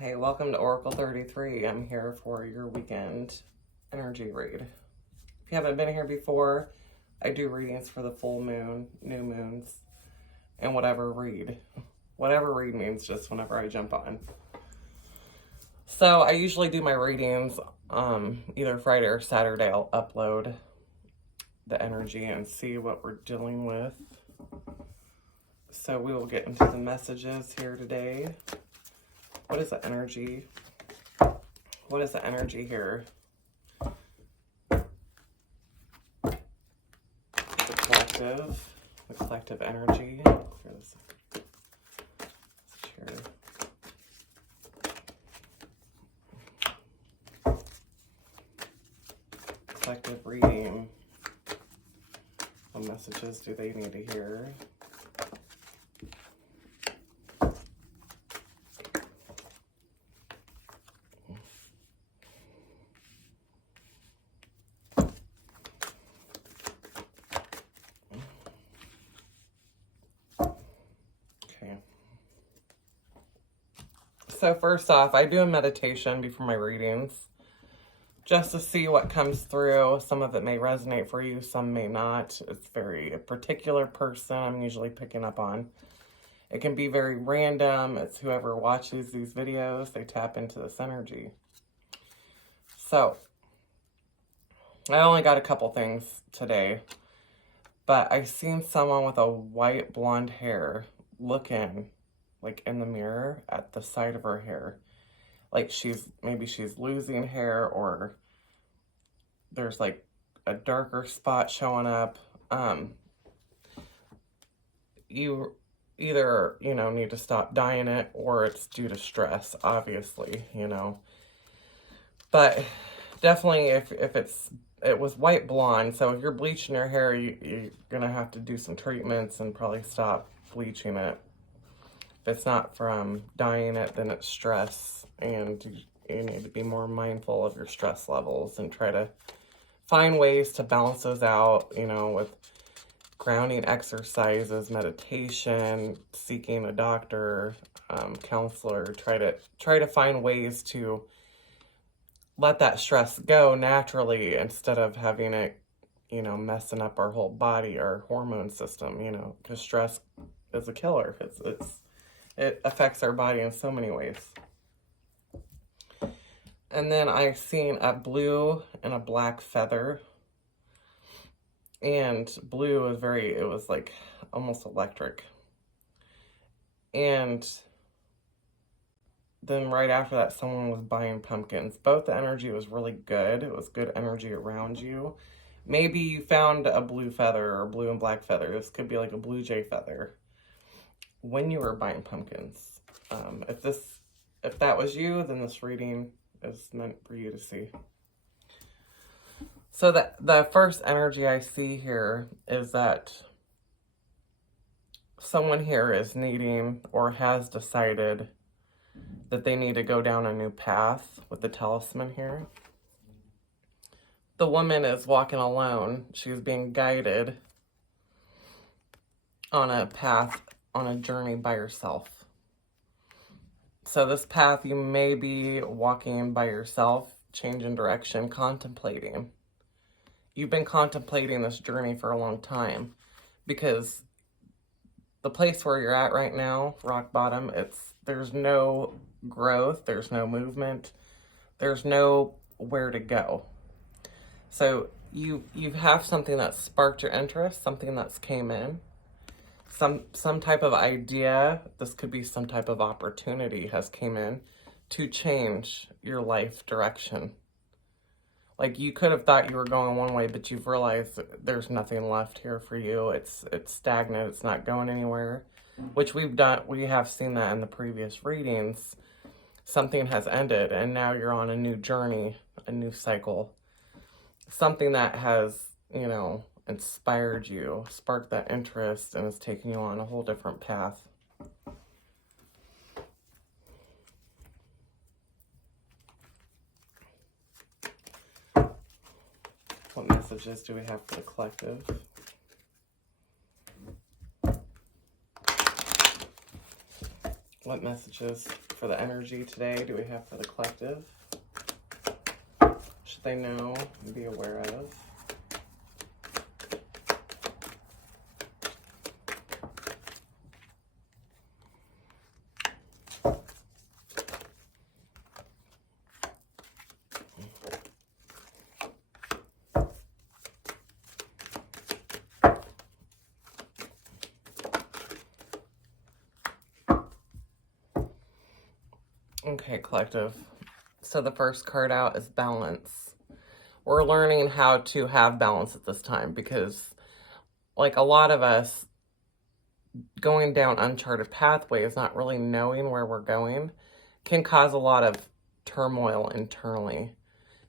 Hey, welcome to Oracle 33. I'm here for your weekend energy read. If you haven't been here before, I do readings for the full moon, new moons, and whatever read. Whatever read means just whenever I jump on. So I usually do my readings either Friday or Saturday. I'll upload the energy and see what we're dealing with. So we will get into the messages here today. What is the energy? What is the energy here? The collective energy. Collective reading. What messages do they need to hear? So first off, I do a meditation before my readings just to see what comes through. Some of it may resonate for you, some may not. It's a particular person I'm usually picking up on. It can be very random. It's whoever watches these videos, they tap into this energy. So I only got a couple things today, but I've seen someone with a white blonde hair looking like in the mirror at the side of her hair. Like maybe she's losing hair, or there's like a darker spot showing up. You either, need to stop dyeing it, or it's due to stress, obviously, But definitely if it was white blonde, so if you're bleaching your hair, you're gonna have to do some treatments and probably stop bleaching it. If it's not from dyeing it, then it's stress, and you need to be more mindful of your stress levels and try to find ways to balance those out, with grounding exercises, meditation, seeking a doctor, counselor. Try to find ways to let that stress go naturally instead of having it, messing up our whole body, our hormone system, because stress is a killer. It affects our body in so many ways. And then I've seen a blue and a black feather. And blue was it was like almost electric. And then right after that, someone was buying pumpkins. Both the energy was really good. It was good energy around you. Maybe you found a blue feather or blue and black feather. This could be like a blue jay feather when you were buying pumpkins. If that was you, then this reading is meant for you to see. So the first energy I see here is that someone here is needing or has decided that they need to go down a new path with the talisman here. The woman is walking alone. She's being guided on a path, on a journey by herself. So this path, you may be walking by yourself, changing direction, contemplating. You've been contemplating this journey for a long time, because the place where you're at right now, rock bottom, there's no growth, there's no movement, there's no where to go. So you have something that sparked your interest, something that's came in. Some type of idea, this could be some type of opportunity has came in to change your life direction. Like you could have thought you were going one way, but you've realized that there's nothing left here for you. It's stagnant, it's not going anywhere, which we have seen that in the previous readings. Something has ended and now you're on a new journey, a new cycle. Something that has, inspired you, sparked that interest, and is taking you on a whole different path. What messages do we have for the collective? What messages for the energy today do we have for the collective? Should they know and be aware of? Okay, collective. So the first card out is balance. We're learning how to have balance at this time because, like a lot of us, going down uncharted pathways, not really knowing where we're going, can cause a lot of turmoil internally,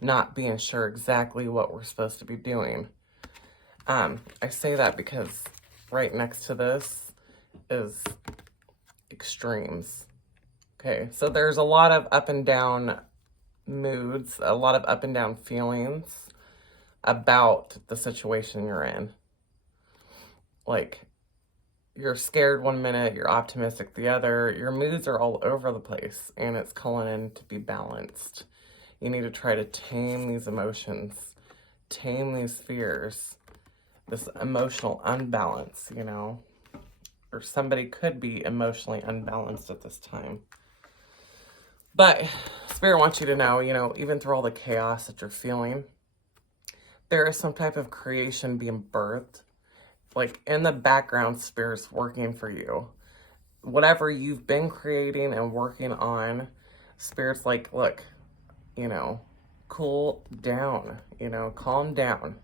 not being sure exactly what we're supposed to be doing. I say that because right next to this is extremes. Okay, so there's a lot of up and down moods, a lot of up and down feelings about the situation you're in. Like, you're scared one minute, you're optimistic the other. Your moods are all over the place, and it's calling in to be balanced. You need to try to tame these emotions, tame these fears, this emotional unbalance, you know, or somebody could be emotionally unbalanced at this time. But Spirit wants you to know, you know, even through all the chaos that you're feeling, there is some type of creation being birthed. Like in the background, Spirit's working for you. Whatever you've been creating and working on, Spirit's like, look, you know, cool down, you know, calm down.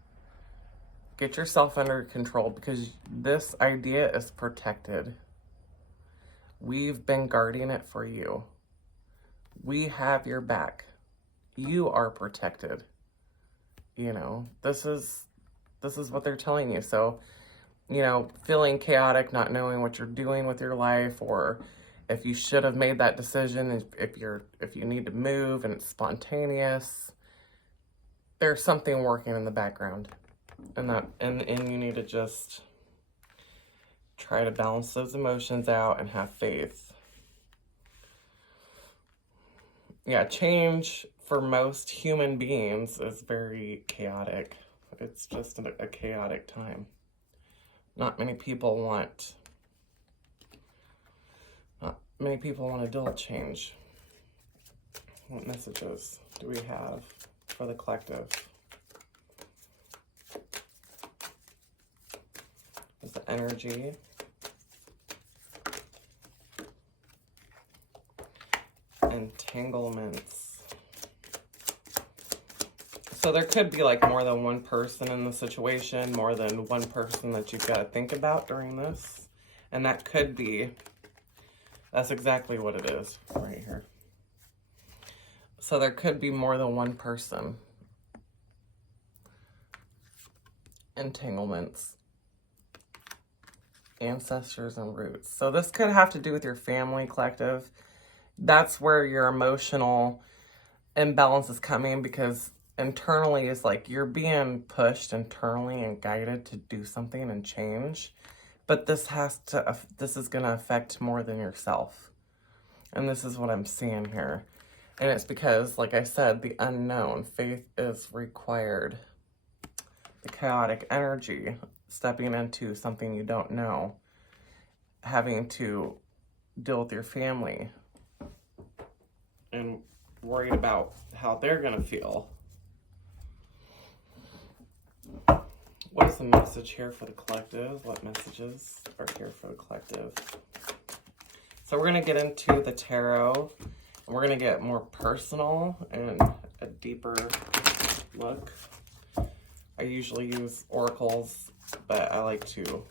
Get yourself under control because this idea is protected. We've been guarding it for you. We have your back. You are protected. You know, this is what they're telling you. So, you know, feeling chaotic, not knowing what you're doing with your life, or if you should have made that decision, if you need to move and it's spontaneous, there's something working in the background. And you need to just try to balance those emotions out and have faith. Yeah, change for most human beings is very chaotic. It's just a chaotic time. Not many people want to deal with change. What messages do we have for the collective? Is the energy. Entanglements. So there could be like more than one person in the situation, more than one person that you've got to think about during this. And that could be, that's exactly what it is right here. So there could be more than one person. Entanglements. Ancestors and roots. So this could have to do with your family, collective. That's where your emotional imbalance is coming, because internally is like you're being pushed internally and guided to do something and change. But this is going to affect more than yourself. And this is what I'm seeing here. And it's because, like I said, the unknown, faith is required. The chaotic energy, stepping into something you don't know, having to deal with your family, and worried about how they're going to feel. What is the message here for the collective? What messages are here for the collective? So we're going to get into the tarot, and we're going to get more personal and a deeper look. I usually use oracles, but I like to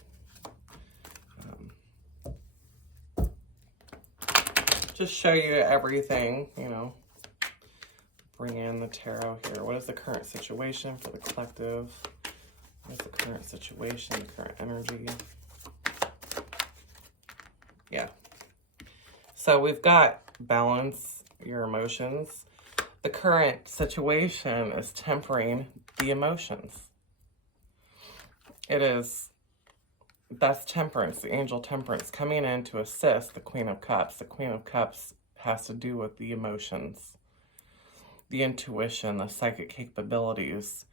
just show you everything, you know. Bring in the tarot here. What is the current situation for the collective? What is the current situation, the current energy? Yeah. So we've got balance your emotions. The current situation is tempering the emotions. That's temperance, the angel temperance, coming in to assist the Queen of Cups. The Queen of Cups has to do with the emotions, the intuition, the psychic capabilities.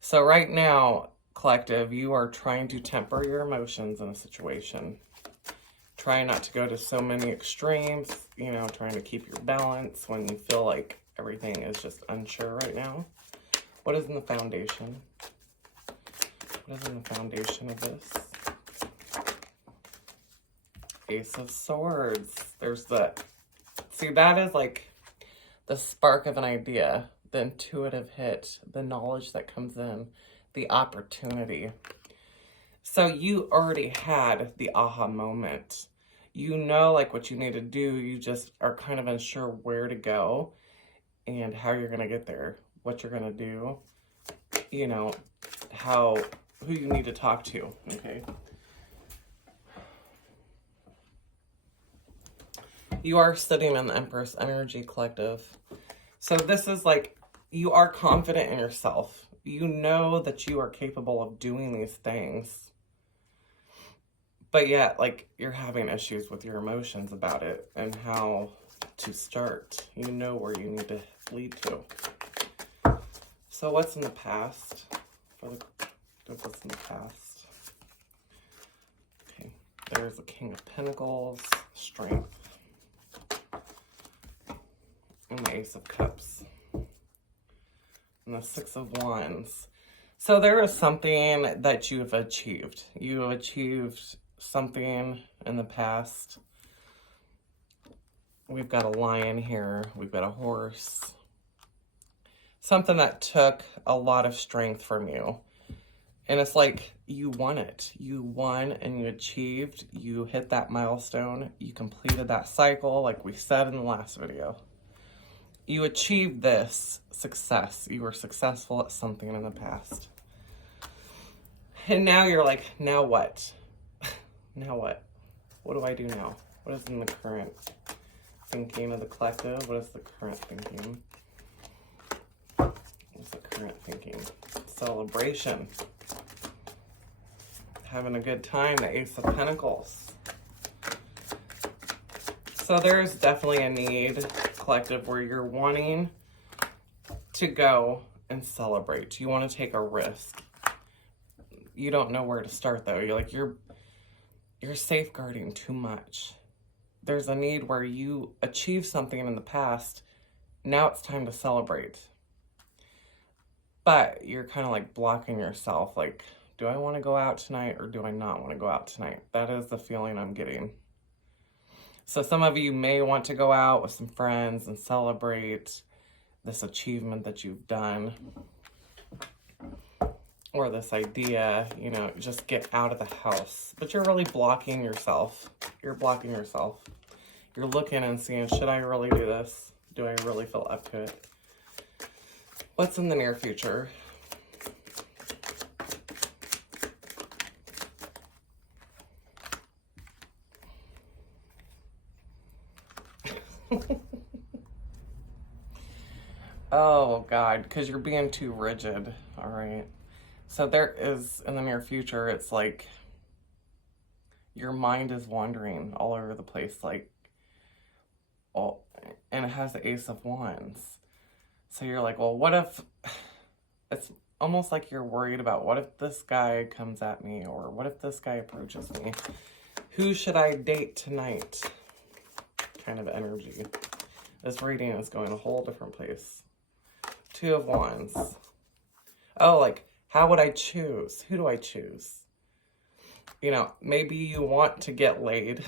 So right now, collective, you are trying to temper your emotions in a situation. Trying not to go to so many extremes, you know, trying to keep your balance when you feel like everything is just unsure right now. What is in the foundation? What is in the foundation of this? Ace of Swords. There's the, see, that is like the spark of an idea, the intuitive hit, the knowledge that comes in, the opportunity. So you already had the aha moment. You know, like, what you need to do. You just are kind of unsure where to go and how you're going to get there, what you're going to do, you know, who you need to talk to, okay? You are sitting in the Empress energy, collective. So this is like, you are confident in yourself. You know that you are capable of doing these things. But yet, like, you're having issues with your emotions about it and how to start. You know where you need to lead to. So what's in the past? What's in the past? Okay, there's the King of Pentacles, Strength, and the Ace of Cups, and the Six of Wands. So there is something that you've achieved. You have achieved something in the past. We've got a lion here. We've got a horse. Something that took a lot of strength from you. And it's like you won it. You won and you achieved. You hit that milestone. You completed that cycle like we said in the last video. You achieved this success. You were successful at something in the past. And now you're like, now what? Now what? What do I do now? What is in the current thinking of the collective? What is the current thinking? What's the current thinking? Celebration. Having a good time, the Ace of Pentacles. So there's definitely a need, collective, where you're wanting to go and celebrate. You want to take a risk. You don't know where to start, though. You're safeguarding too much. There's a need where you achieved something in the past. Now it's time to celebrate. But you're kind of like blocking yourself. Like, do I want to go out tonight or do I not want to go out tonight? That is the feeling I'm getting. So some of you may want to go out with some friends and celebrate this achievement that you've done. Or this idea, you know, just get out of the house. But you're really blocking yourself. You're blocking yourself. You're looking and seeing, should I really do this? Do I really feel up to it? What's in the near future? Oh, God, because you're being too rigid, all right? So there is, in the near future, it's like your mind is wandering all over the place, like, and it has the Ace of Wands. So you're like, well, what if, it's almost like you're worried about, what if this guy comes at me, or what if this guy approaches me? Who should I date tonight? Kind of energy. This reading is going a whole different place. Two of Wands. Oh, like, how would I choose? Who do I choose? You know, maybe you want to get laid.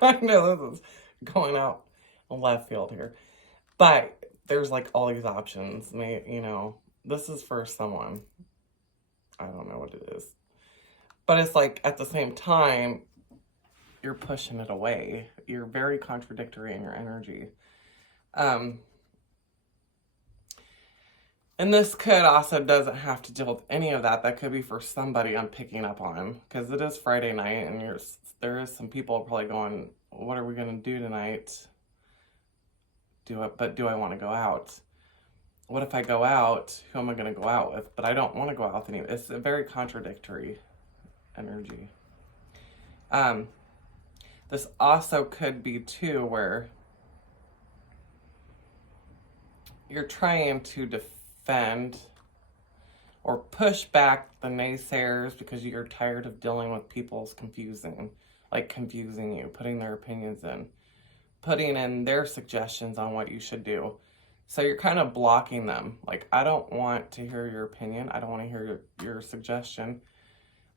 I know this is going out left field here. But there's like all these options. You know, this is for someone. I don't know what it is. But it's like, at the same time, you're pushing it away. You're very contradictory in your energy. And this could also doesn't have to deal with any of that. That could be for somebody I'm picking up on. Because it is Friday night and there is some people probably going, what are we going to do tonight? But do I want to go out? What if I go out? Who am I going to go out with? But I don't want to go out with anyone. It's a very contradictory energy. This also could be too where you're trying to defend or push back the naysayers because you're tired of dealing with people's confusing you, putting their opinions in, putting in their suggestions on what you should do. So you're kind of blocking them. Like, I don't want to hear your opinion. I don't want to hear your suggestion.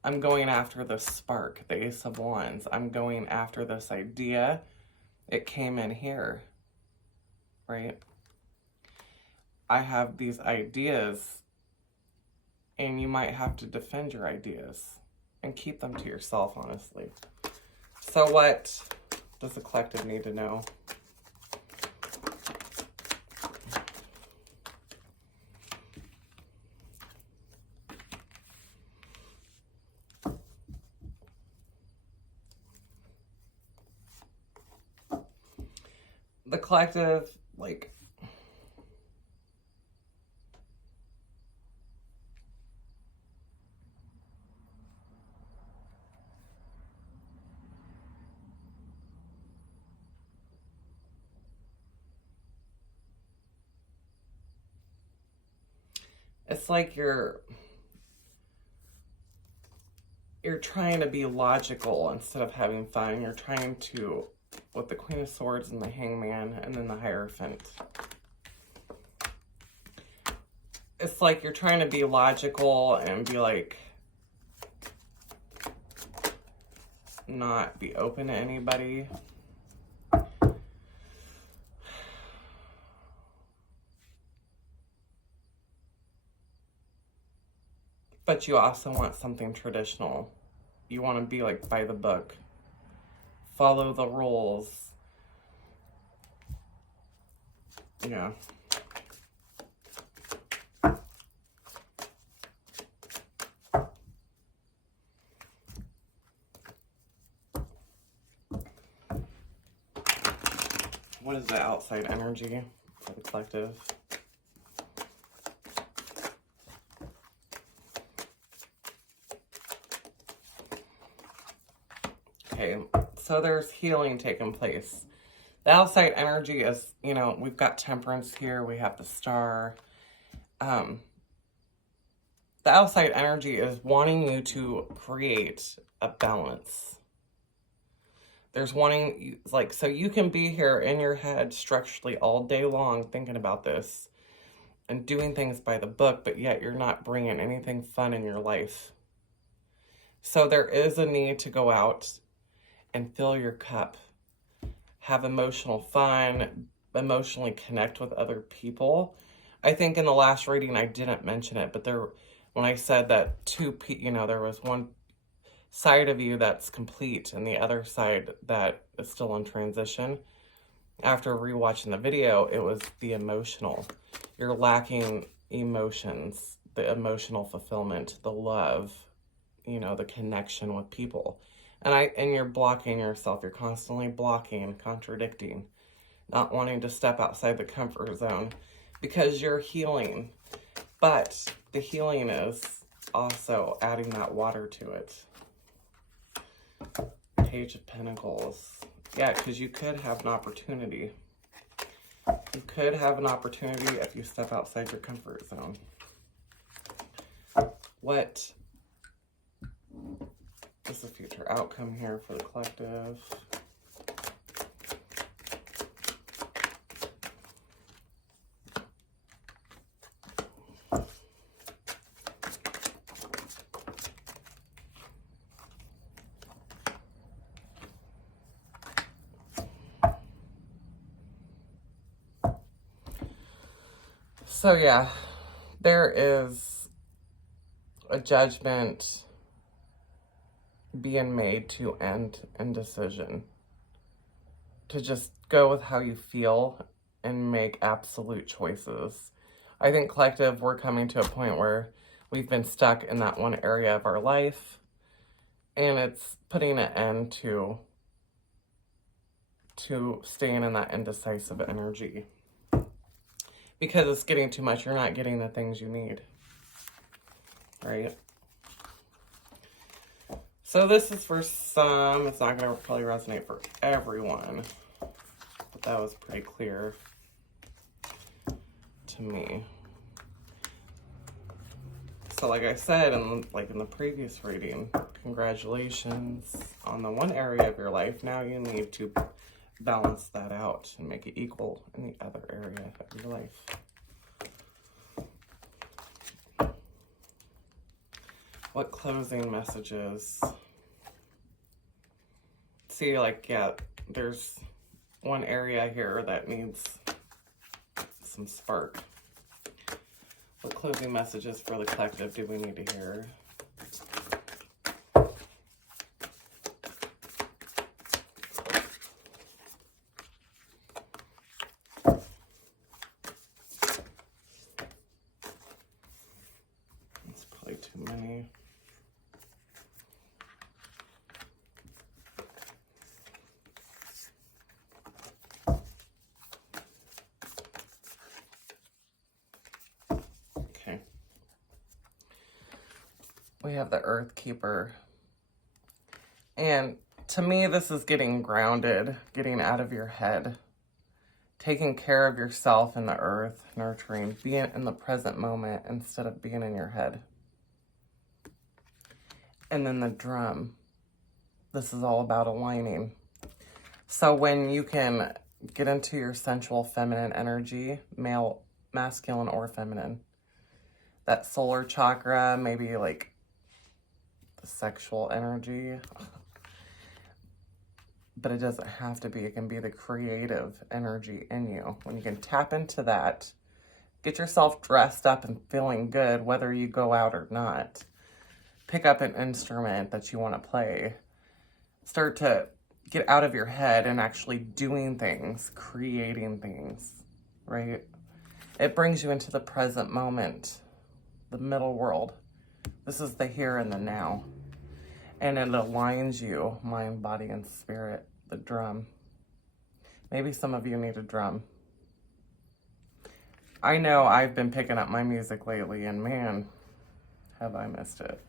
I'm going after the spark, the Ace of Wands. I'm going after this idea. It came in here, right? I have these ideas, and you might have to defend your ideas and keep them to yourself, honestly. So what does the collective need to know? The collective, like, it's like you're trying to be logical instead of having fun. You're trying to, with the Queen of Swords and the Hangman and then the Hierophant. It's like you're trying to be logical and be like, not be open to anybody. But you also want something traditional. You want to be like by the book. Follow the rules. Yeah. What is the outside energy for the collective? Okay, so there's healing taking place. The outside energy is, you know, we've got Temperance here. We have the Star. The outside energy is wanting you to create a balance. There's wanting, like, so you can be here in your head structurally all day long thinking about this and doing things by the book, but yet you're not bringing anything fun in your life. So there is a need to go out and fill your cup, have emotional fun, emotionally connect with other people. I think in the last reading I didn't mention it, but when I said that there was one side of you that's complete and the other side that is still in transition. After rewatching the video, it was the emotional. You're lacking emotions, the emotional fulfillment, the love, you know, the connection with people. And you're blocking yourself. You're constantly blocking, contradicting, not wanting to step outside the comfort zone because you're healing. But the healing is also adding that water to it. Page of Pentacles. Yeah, because you could have an opportunity. You could have an opportunity if you step outside your comfort zone. What is the future outcome here for the collective? So yeah, there is a judgment being made to end indecision. To just go with how you feel and make absolute choices. I think collective, we're coming to a point where we've been stuck in that one area of our life, and it's putting an end to staying in that indecisive energy. Because it's getting too much. You're not getting the things you need. Right? So this is for some. It's not going to probably resonate for everyone. But that was pretty clear to me. So like I said, in the previous reading, congratulations on the one area of your life. Now you need to balance that out and make it equal in the other area of your life. What closing messages? See, like, yeah, there's one area here that needs some spark. What closing messages for the collective do we need to hear? It's probably too many. We have the Earth Keeper. And to me, this is getting grounded, getting out of your head, taking care of yourself in the earth, nurturing, being in the present moment instead of being in your head. And then the drum. This is all about aligning. So when you can get into your sensual feminine energy, male, masculine, or feminine, that solar chakra, maybe like sexual energy, but it doesn't have to be. It can be the creative energy in you. When you can tap into that, get yourself dressed up and feeling good, whether you go out or not. Pick up an instrument that you want to play. Start to get out of your head and actually doing things, creating things, right? It brings you into the present moment, the middle world. This is the here and the now. And it aligns you, mind, body, and spirit, the drum. Maybe some of you need a drum. I know I've been picking up my music lately, and man, have I missed it.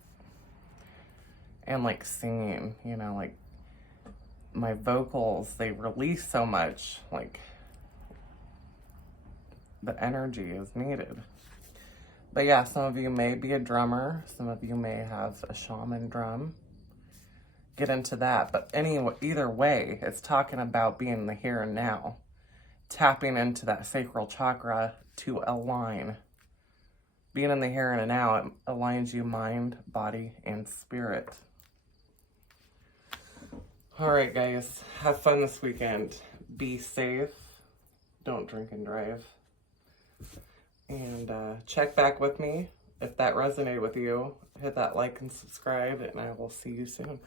And like singing, you know, like my vocals, they release so much, like the energy is needed. But yeah, some of you may be a drummer. Some of you may have a shaman drum. Get into that. But either way, it's talking about being in the here and now. Tapping into that sacral chakra to align. Being in the here and now, it aligns you mind, body, and spirit. All right, guys. Have fun this weekend. Be safe. Don't drink and drive. And check back with me. If that resonated with you, hit that like and subscribe, and I will see you soon.